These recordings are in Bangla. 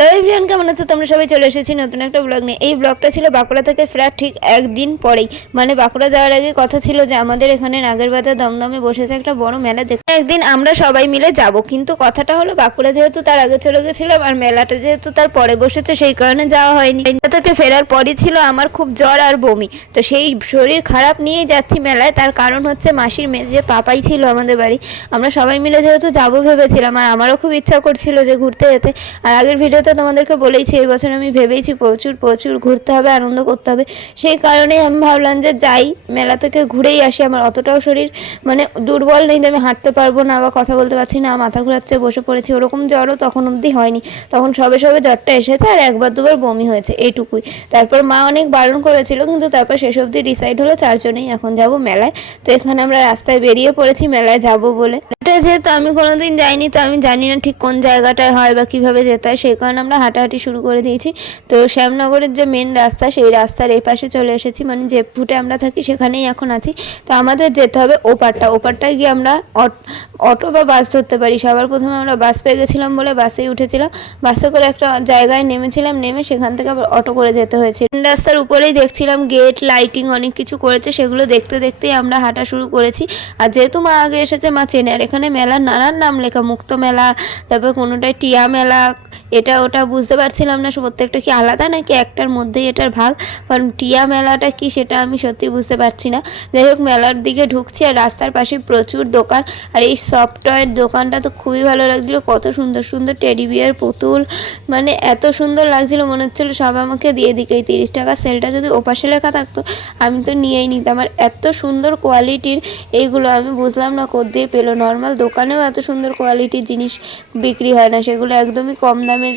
é তো কেমন আছো? তোমরা সবাই চলে এসেছি নতুন একটা ব্লগ নিয়ে। এই ব্লগটা ছিল বাঁকুড়া থেকে ফেরার ঠিক একদিন পরেই। মানে বাঁকুড়া যাওয়ার আগে কথা ছিল যে আমাদের এখানে নাগের বাজার দমদমে বসেছে একটা বড় মেলা যেখানে একদিন আমরা সবাই মিলে যাব। কিন্তু কথাটা হলো বাঁকুড়া যেহেতু তার আগে চলে গেছিলাম আর মেলাটা যেহেতু তার পরে বসেছে, সেই কারণে যাওয়া হয়নি। মেলা থেকে ফেরার পরই ছিল আমার খুব জ্বর আর বমি। তো সেই শরীর খারাপ নিয়েই যাচ্ছি মেলায়। তার কারণ হচ্ছে মাসির মেয়ে যে পাপাই ছিল আমাদের বাড়ি, আমরা সবাই মিলে যেহেতু যাব ভেবেছিলাম। আর আমারও খুব ইচ্ছা করছিল যে ঘুরতে যেতে। আর আগের ভিডিওতে তোমাদেরকে বলেইছি, এই বছর আমি ভেবেইছি প্রচুর প্রচুর ঘুরতে হবে, আনন্দ করতে হবে। সেই কারণে আমি ভাবলাম যে যাই, মেলা থেকে ঘুরেই আসি। আমার অতটাও শরীর মানে দুর্বল নেই যে আমি হাঁটতে পারব না বা কথা বলতে পারছি না, মাথা ঘুরাচ্ছে, বসে পড়েছি। ওরকম জ্বরও তখন অবধি হয়নি। তখন সবে সবে জ্বরটা এসেছে আর একবার, দুবার বমি হয়েছে এইটুকুই। তারপর মা অনেক বারণ করেছিল, কিন্তু তারপর শেষ অবধি ডিসাইড হলো, চারজনেই এখন যাব মেলায়। তো এখানে আমরা রাস্তায় বেরিয়ে পড়েছি, মেলায় যাব বলে। এটা যেহেতু আমি কোনোদিন যাইনি, তো আমি জানি না ঠিক কোন জায়গাটায় হয় বা কীভাবে যেতে হয়। সেই কারণে আমরা হাঁটাহাঁটি শুরু করে দিয়েছি। তো শ্যামনগরের যে মেন রাস্তা, সেই রাস্তার এই পাশে চলে এসেছি। মানে যে ফুটে আমরা থাকি, সেখানেই এখন আছি। তো আমাদের যেতে হবে ওপারটা। ওপারটায় গিয়ে আমরা অট- অটো বা বাস ধরতে পারি। সবার প্রথমে আমরা বাস পেয়ে গেছিলাম বলে বাসেই উঠেছিলাম। বাসে করে একটা জায়গায় নেমেছিলাম, নেমে সেখান থেকে আবার অটো করে যেতে হয়েছে। মেন রাস্তার উপরেই দেখছিলাম গেট লাইটিং অনেক কিছু করেছে। সেগুলো দেখতে দেখতেই আমরা হাঁটা শুরু করেছি। আর যেহেতু মা আগে এসেছে, মা চেনে। আর এখানে মেলার নানান নাম লেখা। মুক্ত মেলা, তারপর কোনোটায় টিয়া মেলা, এটা ওটা বুঝতে পারছিলাম না প্রত্যেকটা কি আলাদা নাকি একটার মধ্যেই এটার ভাগ? কারণ টিয়া মেলাটা কি সেটা আমি সত্যি বুঝতে পারছি না। যাই হোক, মেলার দিকে ঢুকছি আর রাস্তার পাশে প্রচুর দোকান। আর এই সফটওয়্যার দোকানটা তো খুবই ভালো লাগছিল। কত সুন্দর সুন্দর টেডি বিয়ার পুতুল। মানে এত সুন্দর লাগছিল, মনে হচ্ছিল সব আমাকে দিয়ে দিকে। এই তিরিশ টাকার সেলটা যদি ওপাশে লেখা থাকতো, আমি তো নিয়েই নিতাম। আর এত সুন্দর কোয়ালিটির এইগুলো আমি বুঝলাম না কোথ দিয়ে পেল। নর্মাল দোকানেও এত সুন্দর কোয়ালিটির জিনিস বিক্রি হয় না। সেগুলো একদমই কম দামের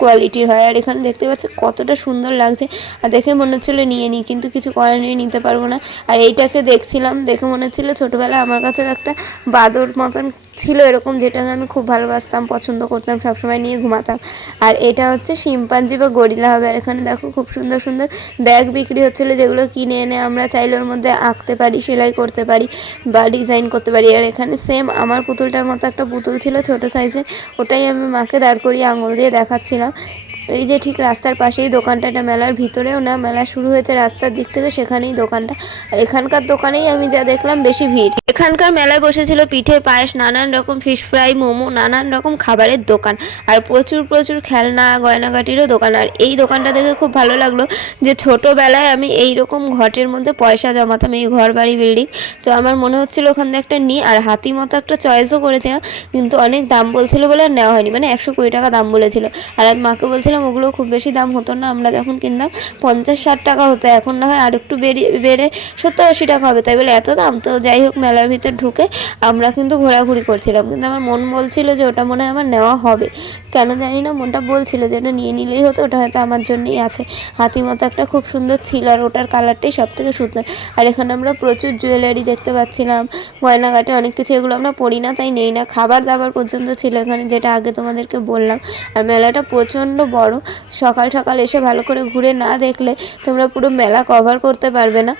কোয়ালিটির হয়। আর এখানে দেখতে পাচ্ছি কতটা সুন্দর লাগছে। আর দেখে মনে হচ্ছিল নিয়ে নিই কিন্তু কিছু করার নিয়ে নিতে পারব না। আর এইটাকে দেখছিলাম, দেখে মনে হচ্ছিল ছোটোবেলায় আমার কাছেও একটা বাদর মতন ছিল এরকম যেটা আমি খুব ভালোবাসতাম, পছন্দ করতাম, সবসময় নিয়ে ঘুমাতাম। আর এটা হচ্ছে শিম্পাঞ্জি বা গরিলা হবে। আর এখানে দেখো খুব সুন্দর সুন্দর ব্যাগ বিক্রি হচ্ছিল যেগুলো কিনে এনে আমরা চাইলোর মধ্যে আঁকতে পারি, সেলাই করতে পারি বা ডিজাইন করতে পারি। আর এখানে সেম আমার পুতুলটার মতো একটা পুতুল ছিল ছোট সাইজে ওটাই আমি মাকে দাঁড় করিয়ে আঙুল দিয়ে দেখাচ্ছিলাম। এই যে ঠিক রাস্তার পাশেই দোকানটা, এটা মেলার ভিতরেও না, মেলা শুরু হয়েছে রাস্তার দিক থেকে সেখানেই দোকানটা। এখানকার দোকানেই আমি যা দেখলাম বেশি ভিড়। এখানকার মেলায় বসেছিল পিঠে, পায়েস, নানান রকম ফিশ ফ্রাই মোমো, নানান রকম খাবারের দোকান। আর প্রচুর প্রচুর খেলনা, গয়নাগাটিরও দোকান। আর এই দোকানটা দেখে খুব ভালো লাগল যে ছোটোবেলায় আমি এই রকম ঘটের মধ্যে পয়সা জমাতাম, এই ঘর বাড়ি বিল্ডিং তো আমার মনে হচ্ছিল ওখান থেকে একটা নিই, আর হাতি মতো একটা চয়েসও করেছিলাম, কিন্তু অনেক দাম বলছিল বলে আর নেওয়া হয়নি। মানে একশো কুড়ি টাকা দাম বলেছিল। আর আমি মাকে বলছিলাম ওগুলো খুব বেশি দাম হতো না, আমরা যখন কিনতাম পঞ্চাশ ষাট টাকা হতো, এখন না হয় আর একটু বেরিয়ে বেড়ে সত্তর আশি টাকা হবে, তাই বলে এত দাম? তো যাই হোক, মেলার ভিতর ঢুকে আমরা কিন্তু ঘোরাঘুরি করছিলাম, কিন্তু আমার মন বলছিল যে ওটা মনে হয় আমার নেওয়া হবে। কেন জানি না, মনটা বলছিল যে ওটা নিয়ে নিলেই হতো, ওটা হয়তো আমার জন্যই আছে। হাতি মতো একটা খুব সুন্দর ছিল, আর ওটার কালারটাই সব থেকে সুন্দর। আর এখানে আমরা প্রচুর জুয়েলারি দেখতে পাচ্ছিলাম গয়নাঘাটে অনেক কিছু, এগুলো আমরা পড়ি না, তাই নেই না, খাবার দাবার পর্যন্ত ছিল এখানে, যেটা আগে তোমাদেরকে বললাম। আর মেলাটা প্রচণ্ড বড় সকাল সকাল এসে ভালো করে ঘুরে না দেখলে তোমরা পুরো মেলা কভার করতে পারবে না।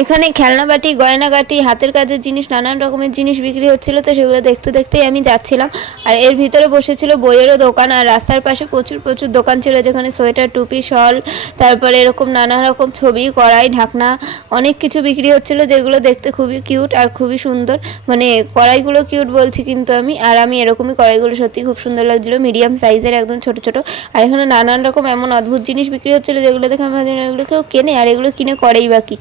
এখানে খেলনাবাটি গয়নাগাটি হাতের কাজের জিনিস, নানান রকমের জিনিস বিক্রি হচ্ছিল, তো সেগুলো দেখতে দেখতেই আমি যাচ্ছিলাম। আর এর ভিতরে বসেছিল বইয়েরও দোকান, আর রাস্তার পাশে প্রচুর প্রচুর দোকান ছিল, যেখানে সোয়েটার, টুপি, শল, তারপরে এরকম নানা রকম ছবি, কড়াই, ঢাকনা, অনেক কিছু বিক্রি হচ্ছিল, যেগুলো দেখতে খুবই কিউট আর খুবই সুন্দর। মানে কড়াইগুলো কিউট বলছি কিন্তু আমি, আর আমি এরকমই কড়াইগুলো সত্যি খুব সুন্দর লাগছিল, মিডিয়াম সাইজের একদম ছোট ছোট। আর এখানে নানান রকম এমন অদ্ভুত জিনিস বিক্রি হচ্ছিল, যেগুলো দেখে আমি এগুলো কেউ কেনে, আর এগুলো কিনে করেই বা কি।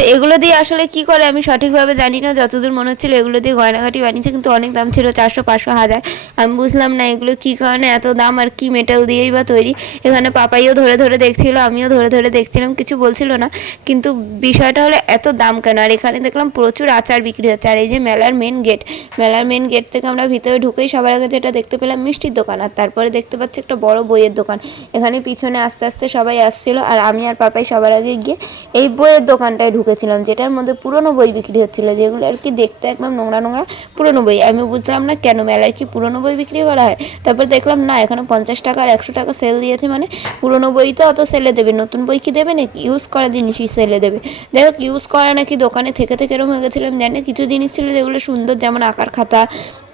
তো এগুলো দিয়ে আসলে কি করে আমি সঠিকভাবে জানি না, যতদূর মনে হচ্ছিল এগুলো দিয়ে গয়নাঘাটি বানিয়েছে, কিন্তু অনেক দাম ছিল, চারশো, পাঁচশো, হাজার। আমি বুঝলাম না এগুলো কি কারণে এত দাম আর কি মেটাল দিয়েই বা তৈরি। এখানে পাপাইও ধরে ধরে দেখছিল, আমিও ধরে ধরে দেখছিলাম, কিছু বলছিল না। কিন্তু বিষয়টা হলো এত দাম কেন? আর এখানে দেখলাম প্রচুর আচার বিক্রি হচ্ছে। আর এই যে মেলার মেন গেট মেলার মেন গেট থেকে আমরা ভিতরে ঢুকেই সবার আগে যেটা দেখতে পেলাম মিষ্টির দোকান। আর তারপরে দেখতে পাচ্ছি একটা বড় বইয়ের দোকান। এখানে পিছনে আস্তে আস্তে সবাই আসছিল, আর আমি আর পাপাই সবার আগে গিয়ে এই বইয়ের দোকানটায় ঢুকেছিলাম, যেটার মধ্যে পুরনো বই বিক্রি হচ্ছিল, যেগুলো আর কি দেখতে একদম নোংরা নোংরা পুরনো বই। আমি বুঝলাম না কেন, মেলায় কি পুরনো বই বিক্রি করা হয়? তারপর দেখলাম, না, এখানে পঞ্চাশ টাকা আর একশো টাকা সেল দিয়েছে মানে পুরনো বই তো অত সেলে দেবে, নতুন বই কি দেবে নাকি? ইউজ করা জিনিসই সেলে দেবে। যাই হোক ইউজ করা নাকি দোকানে থেকে থেকে এরকম হয়ে গেছিলাম জানি কিছু জিনিস ছিল যেগুলো সুন্দর, যেমন আঁকার খাতা,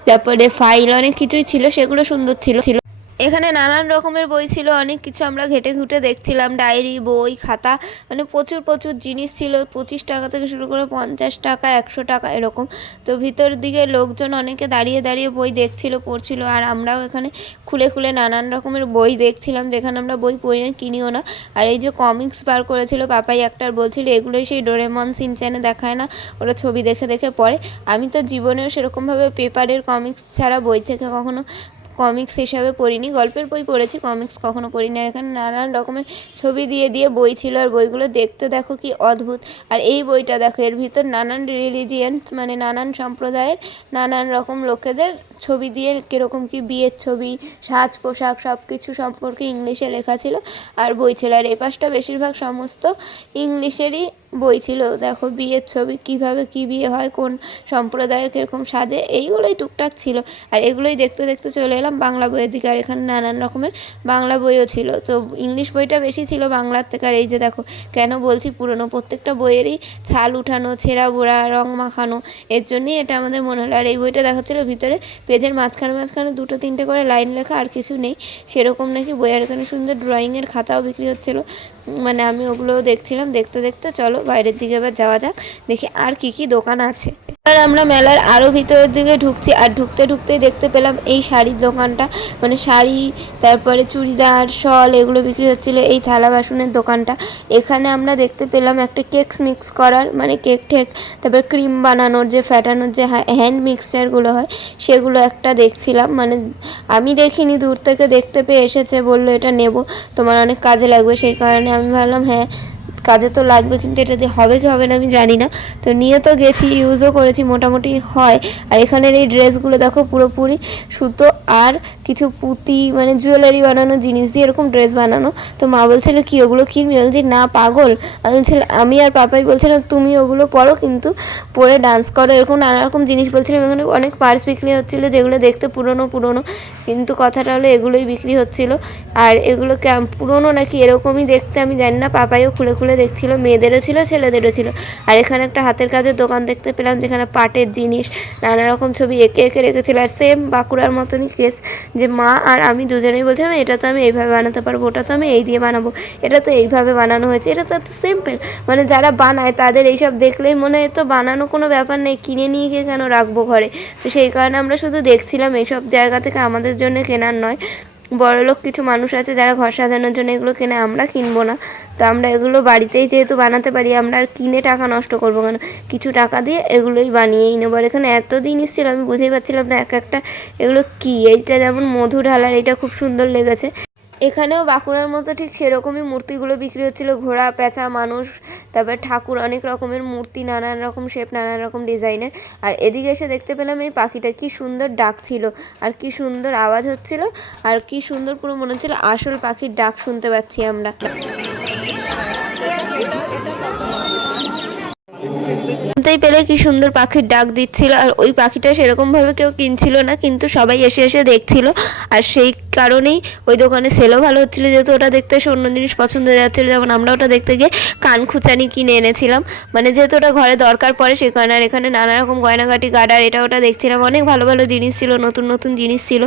তারপরে ফাইল অনেক কিছুই ছিল, সেগুলো সুন্দর ছিল ছিল। এখানে নানান রকমের বই ছিল, অনেক কিছু আমরা ঘেটে ঘুটে দেখছিলাম, ডায়েরি, বই, খাতা মানে প্রচুর প্রচুর জিনিস ছিল, পঁচিশ টাকা থেকে শুরু করে পঞ্চাশ টাকা, একশো টাকা এরকম। তো ভিতর দিকে লোকজন অনেকে দাঁড়িয়ে দাঁড়িয়ে বই দেখছিল, পড়ছিল, আর আমরাও এখানে খুলে খুলে নানান রকমের বই দেখছিলাম, যেখানে আমরা বই পড়ি কিনিও না। আর এই যে কমিক্স বার করেছিল, পাপাই একটার বলছিল, এগুলোই সেই ডোরেমন সিনচ্যানে দেখায় না, ওরা ছবি দেখে দেখে পড়ে। আমি তো জীবনেও সেরকমভাবে পেপারের কমিক্স ছাড়া বই থেকে কখনো কমিক্স হিসাবে পড়িনি, গল্পের বই পড়েছি কমিক্স কখনো পড়িনি। আর এখানে নানান রকমের ছবি দিয়ে দিয়ে বই ছিল, আর বইগুলো দেখতে দেখো কি অদ্ভুত। আর এই বইটা দেখো, এর ভিতর নানান রিলিজিয়ান্স মানে নানান সম্প্রদায়ের নানান রকম লোকেদের ছবি দিয়ে কীরকম কি বিয়ের ছবি সাজ পোশাক সব কিছু সম্পর্কে ইংলিশে লেখা ছিল। আর বই ছিল। আর এই পাশটা বেশিরভাগ সমস্ত ইংলিশেরই বই ছিল। দেখো বিয়ের ছবি, কীভাবে কি বিয়ে হয়, কোন সম্প্রদায়ের কীরকম সাজে, এইগুলোই টুকটাক ছিল। আর এগুলোই দেখতে দেখতে চলে এলাম বাংলা বইয়ের দিকে। আর এখানে নানান রকমের বাংলা বইও ছিল। তো ইংলিশ বইটা বেশি ছিল বাংলার থেকে। আর এই যে দেখো, কেন বলছি পুরনো? প্রত্যেকটা বইয়েরই ছাল উঠানো, ছেঁড়া বোড়া, রং মাখানো, এর জন্যই এটা আমাদের মনে হলো। আর এই বইটা দেখাচ্ছিল ভিতরে পেজের মাঝখানে মাঝখানে দুটো তিনটে করে লাইন লেখা আর কিছু নেই। সেরকম নাকি বইয়ের এখানে সুন্দর ড্রয়িংয়ের খাতাও বিক্রি হচ্ছিল। মানে আমি ওগুলোও দেখছিলাম। দেখতে দেখতে চলো বাইরের দিকে এবার যাওয়া যাক। দেখি আর কি কি দোকান আছে। এবার আমরা মেলার আরও ভিতরের দিকে ঢুকছি, আর ঢুকতে ঢুকতেই দেখতে পেলাম এই শাড়ির দোকানটা। মানে শাড়ি, তারপরে চুড়িদার, শল এগুলো বিক্রি হচ্ছিল এই থালা বাসনের দোকানটা। এখানে আমরা দেখতে পেলাম একটা কেকস মিক্স করার মানে কেক ঠেক, তারপর ক্রিম বানানোর যে ফ্যাটানোর যে হ্যান্ড মিক্সচারগুলো হয়, সেগুলো একটা দেখছিলাম। মানে আমি দেখিনি, দূর থেকে দেখতে পেয়ে এসেছে বলল এটা নেব, তোমার অনেক কাজে লাগবে। সেই কারণে আমি ভাবলাম হ্যাঁ কাজে তো লাগবে, কিন্তু এটা দিয়ে হবে কি হবে না আমি জানি না। তো নিয়ে তো গেছি ইউজও করেছি, মোটামুটি হয়। আর এখানের এই ড্রেসগুলো দেখো পুরোপুরি সুতো আর কিছু পুঁতি মানে জুয়েলারি বানানো জিনিস দিয়ে এরকম ড্রেস বানানো। তো মা বলছিল, কি, ওগুলো কিনবি? বলছি, না, পাগল। আমি বলছিলাম আমি আর পাপাই বলছিলাম তুমি ওগুলো পরো, কিন্তু পরে ডান্স করো। এরকম নানা রকম জিনিস বলছিলাম। এখানে অনেক পার্স বিক্রি হচ্ছিল, যেগুলো দেখতে পুরনো পুরনো। কিন্তু কথাটা হলো, এগুলোই বিক্রি হচ্ছিল। আর এগুলো পুরনো নাকি এরকমই দেখতে আমি জানি না, পাপাইও খুলে খুলে দেখছিল মেয়েদেরও ছিল, ছেলেদেরও ছিল। আর এখানে একটা হাতের কাজের দোকান দেখতে পেলাম, যেখানে পাটের জিনিস, নানা রকম ছবি এঁকে এঁকে রেখেছিল। আর সেম বাঁকুড়ার মতনই কেস যে মা আর আমি দুজনেই বলছিলাম, এটা তো আমি এইভাবে বানাতে পারব, ওটা তো আমি এই দিয়ে বানাবো, এটা তো এইভাবে বানানো হয়েছে, এটা তো সিম্পল মানে যারা বানায় তাদের এইসব দেখলেই মনে হয় তো বানানো কোনো ব্যাপার নেই, কিনে নিয়ে গিয়ে কেন রাখব ঘরে? তো সেই কারণে আমরা শুধু দেখছিলাম, এইসব জায়গা থেকে আমাদের জন্য কেনার নয়। বড়লোক কিছু মানুষ আছে যারা ঘর সাজানোর জন্য এগুলো কেনে, আমরা কিনবো না। তো আমরা এগুলো বাড়িতেই যেহেতু বানাতে পারি, আমরা আর কিনে টাকা নষ্ট করব কেন? কিছু টাকা দিয়ে এগুলোই বানিয়েই নেব। আর এখানে এত জিনিস ছিল, আমি বুঝেই পাচ্ছিলাম না এক একটা, এগুলো কী? এইটা যেমন মধু ঢালার এটা খুব সুন্দর লেগেছে। এখানেও বাঁকুড়ার মতো ঠিক সেরকমই মূর্তিগুলো বিক্রি হচ্ছিল। ঘোড়া, পেঁচা, মানুষ, তারপর ঠাকুর, অনেক রকমের মূর্তি, নানান রকম শেপ নানান রকম ডিজাইনের আর এদিকে এসে দেখতে পেলাম এই পাখিটা কি সুন্দর ডাক ছিল আর কি সুন্দর আওয়াজ হচ্ছিল আর কি সুন্দর পুরো মনে হচ্ছিল আসল পাখির ডাক শুনতে পাচ্ছি আমরা। শুনতেই পেলে কি সুন্দর পাখির ডাক দিচ্ছিল আর ওই পাখিটা সেরকমভাবে কেউ কিনছিল না, কিন্তু সবাই এসে এসে দেখছিল। আর সেই কারণেই ওই দোকানে সেলও ভালো হচ্ছিল। যেহেতু ওটা দেখতে এসে অন্য জিনিস পছন্দ হয়ে যাচ্ছিল, যেমন আমরা ওটা দেখতে গিয়ে কান খুচানি কিনে এনেছিলাম। মানে যেহেতু ওটা ঘরে দরকার পড়ে, সেই কারণে আর এখানে নানা রকম গয়নাগাটি গার্ডার এটা ওটা দেখছিলাম। অনেক ভালো ভালো জিনিস ছিল, নতুন নতুন জিনিস ছিল,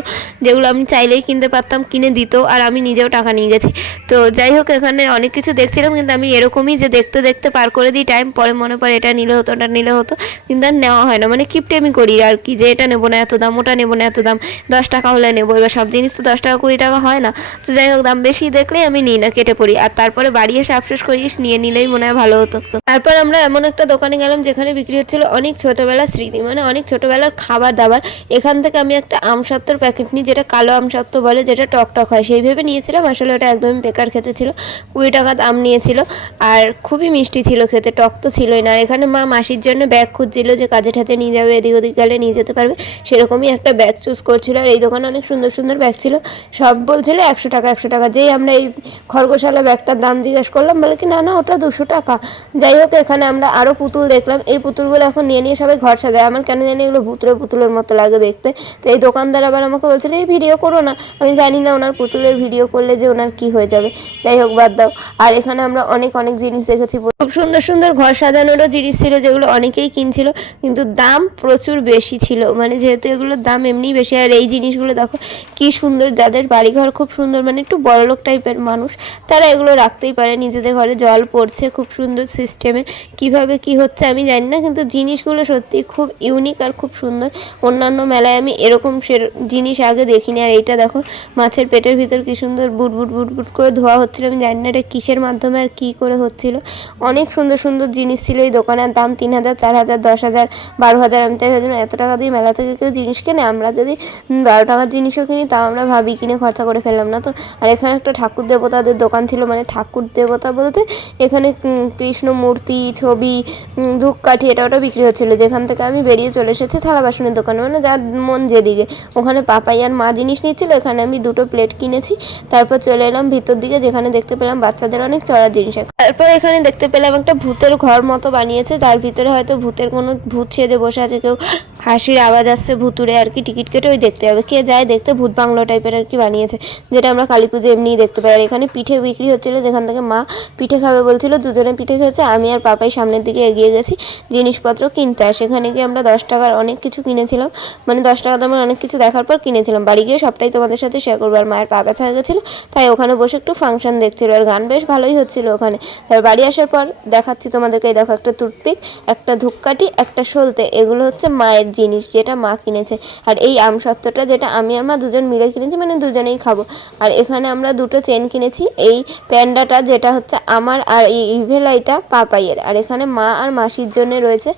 যেগুলো আমি চাইলেই কিনতে পারতাম, কিনে দিত আর আমি নিজেও টাকা নিয়ে গেছি। তো যাই হোক, এখানে অনেক কিছু দেখছিলাম, কিন্তু আমি এরকমই যে দেখতে দেখতে পার করে দিই টাইম পরে মনে পড়ে এটা নিলে হতো, ওটা নিলে হতো, কিন্তু আর নেওয়া হয় না। মানে কিপটেমি করি আর কি, যে এটা নেব না এত দাম, ওটা নেব না এত দাম, দশ টাকা হলে নেব, এবার সব জিনিস তো দশ টাকা, কুড়ি টাকা হয় না। তো যাই হোক, দাম বেশি দেখলেই আমি নিই না, কেটে পড়ি। আর তারপরে বাড়ি এসে আফসোস করিস, নিয়ে নিলেই মনে হয় ভালো হতো। তারপর আমরা এমন একটা দোকানে গেলাম, যেখানে বিক্রি হচ্ছিল অনেক ছোটোবেলার স্মৃতি মানে অনেক ছোটোবেলার খাবার দাবার। এখান থেকে আমি একটা আমসত্ত্বর প্যাকেট নিই, যেটা কালো আমসত্ত্ব বলে, যেটা টক টক হয়। সেই ভেবে নিয়েছিলাম, আসলে ওটা একদমই বেকার খেতে ছিল। কুড়ি টাকা দাম নিয়েছিল, আর খুবই মিষ্টি ছিল খেতে, টক তো ছিলই না। এখানে মা মাসির জন্য ব্যাগ খুঁজছিল যে কাজে ঠাতে নিয়ে যাবে, এদিক ওদিক গেলে নিয়ে যেতে পারবে। সেরকমই একটা ব্যাগ চুজ করছিল। আর এই দোকানে অনেক সুন্দর সুন্দর ব্যাগ ছিল। সব বলছিল একশো টাকা একশো টাকা। যেই আমরা এই খরগোশালা ব্যাগটার দাম জিজ্ঞেস করলাম, বলে কি, না না, ওটা দুশো টাকা। যাই হোক, এখানে আমরা আরও পুতুল দেখলাম। এই পুতুলগুলো এখন নিয়ে নিয়ে সবাই ঘর সাজায়। আমার কেন জানি এগুলো ভুতুরে পুতুলের মতো লাগে দেখতে। তো এই দোকানদার আবার আমাকে বলছিল, এই ভিডিও করো না। আমি জানি না ওনার পুতুলের ভিডিও করলে যে ওনার কি হয়ে যাবে। যাই হোক, বাদ দাও। আর এখানে আমরা অনেক অনেক জিনিস দেখেছি। খুব সুন্দর সুন্দর ঘর সাজানোরও জিনিস ছিল যেগুলো অনেকেই কিনছিল, কিন্তু দাম প্রচুর বেশি ছিল। মানে যেহেতু এগুলোর দাম এমনিই বেশি, আর এই জিনিসগুলো দেখো, কি সুন্দর যাদের বাড়িঘর খুব সুন্দর মানে একটু বড়লোক টাইপের মানুষ, তারা এগুলো রাখতেই পারে। নিজেদের ঘরে জল পড়ছে খুব সুন্দর সিস্টেমে কীভাবে কি হচ্ছে আমি জানি না, কিন্তু জিনিসগুলো সত্যি খুব ইউনিক আর খুব সুন্দর। অন্যান্য মেলায় আমি এরকম জিনিস আগে দেখিনি। আর এইটা দেখো, মাছের পেটের ভিতর কি সুন্দর বুট বুট বুট বুট করে ধোয়া হচ্ছিল। আমি জানি না এটা কিসের মাধ্যমে আর কি করে হচ্ছিল। অনেক সুন্দর সুন্দর জিনিস ছিল এই দোকানের দাম তিন হাজার, চার হাজার, দশ হাজার, বারো হাজার, আমি তাই এত টাকা দিয়ে মেলা থেকে কেউ জিনিস কেনে? আমরা যদি বারো টাকার জিনিসও কিনি, তাও আমরা ভাবি কিনে খরচা করে ফেললাম না তো। আর এখানে একটা ঠাকুর দেবতাদের দোকান ছিল মানে ঠাকুর দেবতা বলতে এখানে কৃষ্ণ মূর্তি, ছবি ধূপকাঠি, এটা ওটা বিক্রি হচ্ছিল। যেখান থেকে আমি বেরিয়ে চলে এসেছি থালা বাসনের দোকানে মানে যার মন যেদিকে। ওখানে পাপাই আর মা জিনিস নিচ্ছিল, এখানে আমি দুটো প্লেট কিনেছি। তারপর চলে এলাম ভিতর দিকে, যেখানে দেখতে পেলাম বাচ্চাদের অনেক চড়ার জিনিস। তারপর এখানে দেখতে পেলাম একটা ভূতের ঘর মতো বানিয়েছে তার ভিতরে হয়তো ভূতের কোনো ভূত ছেদে বসে আছে, কেউ হাসির আওয়াজ আসছে ভুতুরে আর কি, টিকিট কেটে ওই দেখতে হবে কে যায় দেখতে? ভূত বাংলো টাইপের আর কি বানিয়েছে। যেটা আমরা কালী পুজো এমনিই দেখতে পাই। আর এখানে পিঠে বিক্রি হচ্ছিল, যেখান থেকে মা পিঠে খাবে বলছিল, দুজনে পিঠে খেয়েছে, আমি আর পাপাই সামনের দিকে এগিয়ে গেছি, জিনিসপত্র কিনতে। আর সেখানে গিয়ে আমরা দশ টাকার অনেক কিছু কিনেছিলাম। মানে দশ টাকা দামের অনেক কিছু দেখার পর কিনেছিলাম। বাড়ি গিয়ে সবটাই তোমাদের সাথে শেয়ার করব। আর মায়ের পা ব্যথা হয়ে গেছিল, তাই ওখানে বসে একটু ফাংশন দেখছিল। আর গান বেশ ভালোই হচ্ছিল ওখানে। তার বাড়ি আসার পর দেখাচ্ছি তোমাদেরকে। দেখো একটা টুথপিক, একটা ধূপকাঠি, একটা সলতে। এগুলো হচ্ছে মায়ের জিনিস যেটা মা কিনেছে। আর এই আম সত্ত্বটা যেটা আমি আমার দুজন মিলে কিনেছি মানে দুজনেই খাব। আর এখানে আমরা দুটো চেন কিনেছি, এই প্যান্ডাটা যেটা হচ্ছে আমার আর এই ইভেলাইটা পাপাইয়ের। আর এখানে মা আর মাসির জন্য রয়েছে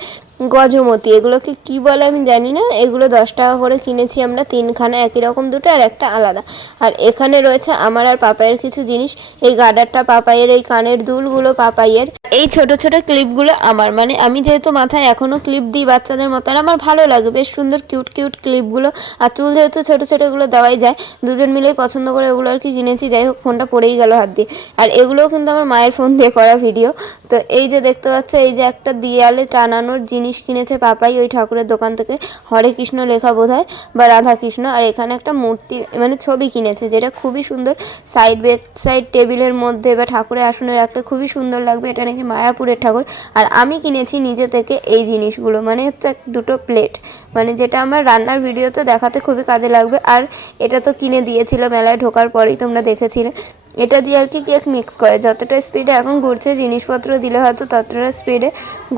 গজমতি, এগুলোকে কি বলে আমি জানি না। এগুলো দশ টাকা করে কিনেছি আমরা, তিনখানা একই রকম দুটো আর একটা আলাদা। আর এখানে রয়েছে আমার আর পাপাইয়ের কিছু জিনিস। এই গার্ডারটা পাপাইয়ের, এই কানের দুলগুলো পাপাইয়ের। এই ছোট ছোট ক্লিপগুলো আমার। মানে আমি যেহেতু মাথায় এখনও ক্লিপ দিই বাচ্চাদের মতো, আর আমার ভালো লাগে। বেশ সুন্দর, কিউট কিউট ক্লিপগুলো। আর চুল যেহেতু ছোটো ছোট এগুলো দেওয়াই যায়, দুজন মিলেই পছন্দ করে ওগুলো আর কি কিনেছি। যাই হোক, ফোনটা পড়েই গেল হাত দিয়ে। আর এগুলোও কিন্তু আমার মায়ের ফোন দিয়ে করা ভিডিও। তো এই যে দেখতে পাচ্ছ, এই যে একটা দেয়ালে টানানোর জিনিস কিনেছে পাপাই ওই ঠাকুরের দোকান থেকে। হরে কৃষ্ণ লেখা বোধ হয় বা রাধা কৃষ্ণ আর এখানে একটা মূর্তি মানে ছবি কিনেছে যেটা খুবই সুন্দর। সাইড বেড সাইড টেবিলের মধ্যে বা ঠাকুরের আসনে রাখলে খুবই সুন্দর লাগবে। এটা নাকি মায়াপুরের ঠাকুর। আর আমি কিনেছি নিজে থেকে এই জিনিসগুলো। মানে হচ্ছে দুটো প্লেট। মানে যেটা আমার রান্নার ভিডিওতে দেখাতে খুবই কাজে লাগবে। আর এটা তো কিনে দিয়েছিল মেলায় ঢোকার পরেই, তোমরা দেখেছিলে। এটা দিয়ে আর কি কেক মিক্স করে। যতটা স্পিডে এখন ঘুরছে, জিনিসপত্র দিলে হয়তো ততটা স্পিডে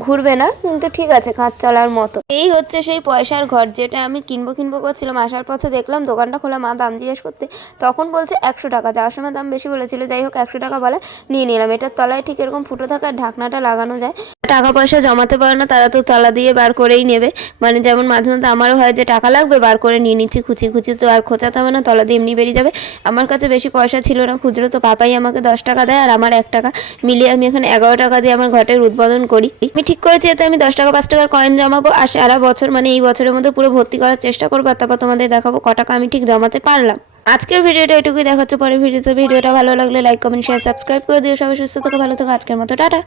ঘুরবে না, কিন্তু ঠিক আছে কাজ চলার মতো। এই হচ্ছে সেই পয়সার ঘর, যেটা আমি কিনবো কিনবো করছিলাম, আসার পথে দেখলাম দোকানটা খোলা, মা দাম জিজ্ঞেস করতে, তখন বলছে একশো টাকা। যাওয়ার সময় দাম বেশি বলেছিল, যাই হোক একশো টাকা বলে নিয়ে নিলাম। এটার তলায় ঠিক এরকম ফুটো থাকার ঢাকনাটা লাগানো যায়। টাকা পয়সা জমাতে পারে না, তারা তো তলা দিয়ে বার করেই নেবে। মানে যেমন মাঝে মধ্যে আমারও হয় যে, টাকা লাগবে, বার করে নিয়ে নিচ্ছি খুচি খুচি তো আর খোঁচাতে হবে না, তলা দিয়ে এমনি বেরিয়ে যাবে। আমার কাছে বেশি পয়সা ছিল না, খুচরো তো পাপাই আমাকে দশ টাকা দেয় আর আমার এক টাকা। মিলিয়ে আমি এখানে এগারো টাকা দিয়ে আমার ঘটের উদ্বোধন করি। আমি ঠিক করেছি, এতে আমি দশ টাকা, পাঁচ টাকার কয়েন জমাবো আর সারা বছর মানে এই বছরের মধ্যে পুরো ভর্তি করার চেষ্টা করব। আর তারপর তোমাদের দেখাবো ক টাকা আমি ঠিক জমাতে পারলাম। আজকের ভিডিওটা এটুকুই দেখাচ্ছে পরে ভিডিওতে। ভিডিওটা ভালো লাগলে লাইক কমেন্ট শেয়ার সাবস্ক্রাইব করে দিও। সবাই সুস্থ থাকো, ভালো থাকো। আজকের মতো, টাটা।